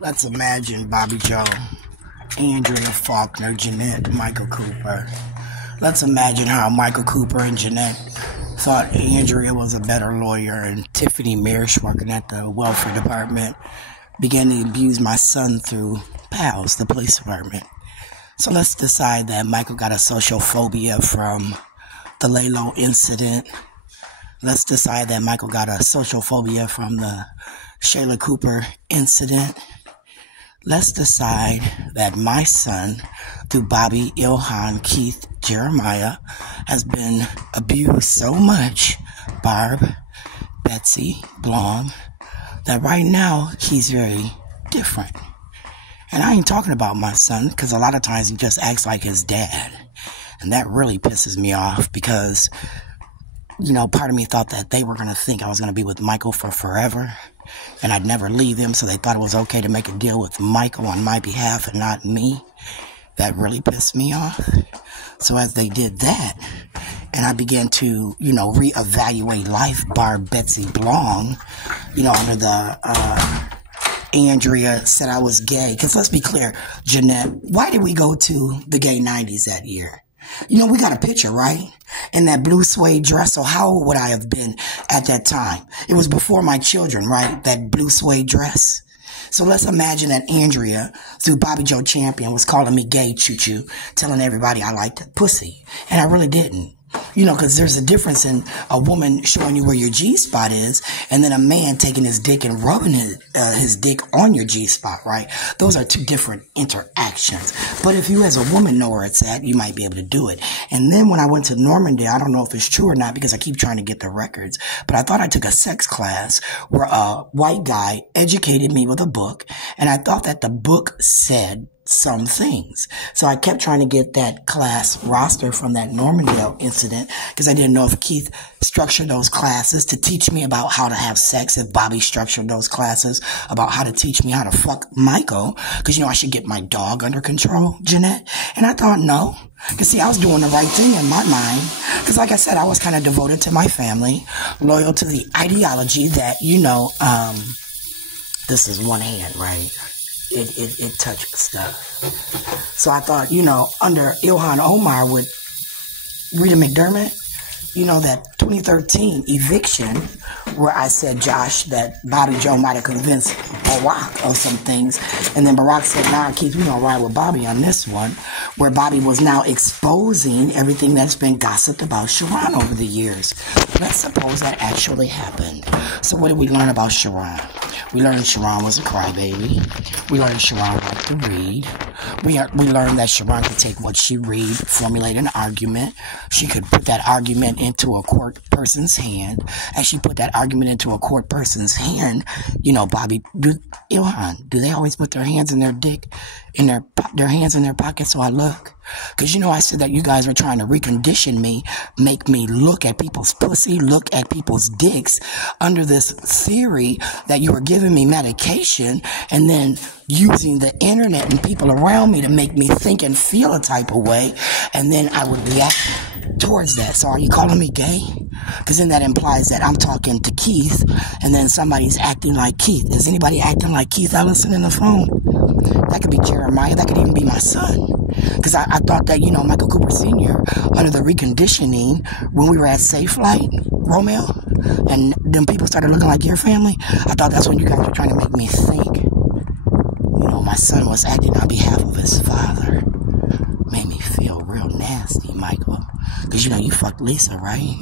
Let's imagine Bobby Joe, Andrea Faulkner, Jeanette, Michael Cooper. Let's imagine how Michael Cooper and Jeanette thought Andrea was a better lawyer, and Tiffany Mears, working at the welfare department, began to abuse my son through PALS, the police department. So let's decide that Michael got a social phobia from the Lalo incident. Let's decide that Michael got a social phobia from the Shayla Cooper incident. Let's decide that my son, through Bobby, Ilhan, Keith, Jeremiah, has been abused so much, Barb, Betsy, Blom, that right now he's very different. And I ain't talking about my son, because a lot of times he just acts like his dad. And that really pisses me off because, you know, part of me thought that they were going to think I was going to be with Michael for forever and I'd never leave him, so they thought it was okay to make a deal with Michael on my behalf and not me. That really pissed me off. So as they did that, and I began to, you know, reevaluate life, Barb, Betsy, Blong, you know, under the, Andrea said I was gay. Because let's be clear, Jeanette, why did we go to the gay 90s that year? You know, we got a picture, right? In that blue suede dress. So how old would I have been at that time? It was before my children, right? That blue suede dress. So let's imagine that Andrea, through Bobby Joe Champion, was calling me gay, choo-choo, telling everybody I liked pussy. And I really didn't. You know, because there's a difference in a woman showing you where your G-spot is and then a man taking his dick and rubbing his dick on your G-spot, right? Those are two different interactions. But if you as a woman know where it's at, you might be able to do it. And then when I went to Normandy, I don't know if it's true or not because I keep trying to get the records, but I thought I took a sex class where a white guy educated me with a book, and I thought that the book said some things. So I kept trying to get that class roster from that Normandale incident because I didn't know if Keith structured those classes to teach me about how to have sex, if Bobby structured those classes about how to teach me how to fuck Michael, because, you know, I should get my dog under control, Jeanette. And I thought, no. Because, see, I was doing the right thing in my mind. Because, like I said, I was kind of devoted to my family, loyal to the ideology that, you know, this is one hand, right? It touched stuff. So I thought, you know, under Ilhan Omar with Rita McDermott, you know, that 2013 eviction where I said, Josh, that Bobby Joe might have convinced Barack of some things. And then Barack said, nah, Keith, we're going to ride with Bobby on this one, where Bobby was now exposing everything that's been gossiped about Horan over the years. Let's suppose that actually happened. So what did we learn about Horan? We learned Horan was a crybaby. We learned Horan liked to read. We learned that Horan could take what she read, formulate an argument. She could put that argument into a court person's hand. As she put that argument into a court person's hand, you know, Bobby, Ilhan, do they always put their hands in their dick, in their hands in their pockets? So I look. Because, you know, I said that you guys were trying to recondition me, make me look at people's pussy, look at people's dicks under this theory that you were giving me medication and then using the internet and people around me to make me think and feel a type of way. And then I would react towards that. So are you calling me gay? Because then that implies that I'm talking to Keith and then somebody's acting like Keith. Is anybody acting like Keith Ellison in the phone? That could be Jeremiah. That could even be my son. Because I thought that, you know, Michael Cooper Sr., under the reconditioning, when we were at Safe Flight, Romeo, and then people started looking like your family, I thought that's when you guys were trying to make me think. You know, my son was acting on behalf of his father. Made me feel real nasty, Michael. Because, you know, you fucked Lisa, right?